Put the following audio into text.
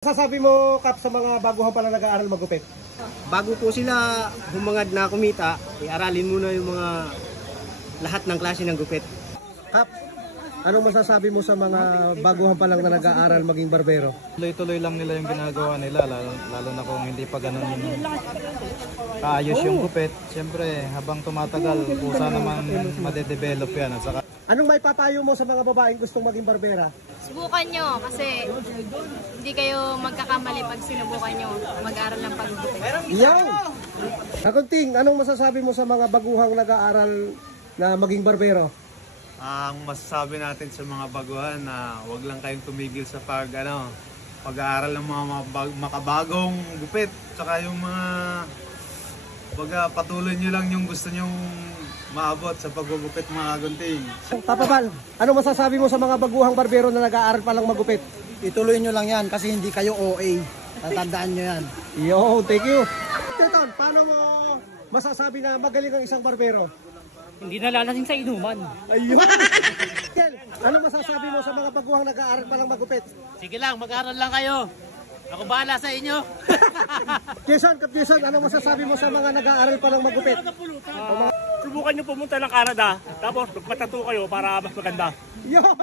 Sasabi mo, Kap, sa mga baguhan pala nag-aaral magupit? Bago po sila humangad na kumita, i-aralin muna yung mga lahat ng klase ng gupit. Kap, anong masasabi mo sa mga baguhan pa lang na nag-aaral maging barbero? Tuloy-tuloy lang nila yung ginagawa nila, lalo na kung hindi pa ganun kaayos yung gupit. Siyempre, habang tumatagal, kusa naman madedevelop yan. At saka Anong may papayo mo sa mga babaeng gustong maging barbera? Subukan nyo kasi hindi kayo magkakamali pag sinubukan nyo mag-aral ng paggupit. Yan! Kakunting, anong masasabi mo sa mga baguhang nag-aaral na maging barbero? Ang masasabi natin sa mga baguhan na wag lang kayong tumigil sa pag-aaral ng mga makabagong gupit. Tsaka yung mga patuloy nyo lang yung gusto nyong maabot sa paggugupit mga gunting. Papa Val, anong masasabi mo sa mga baguhang barbero na nag-aaral pa lang magupit? Ituloy nyo lang yan kasi hindi kayo OA. Tatandaan nyo yan. Yo, thank you. Teton, paano mo masasabi na magaling ang isang barbero? Hindi nalalasing sa inuman. Ayun! Kel, anong masasabi mo sa mga baguhang nag-aaral pa lang magupit? Sige lang, mag-aral lang kayo. Ako bahala sa inyo. Jason, Kap Jason, anong masasabi mo sa mga nag-aaral pa lang magupit? Subukan nyo pumunta ng Canada, tapos magpatato kayo para mas maganda. Yun!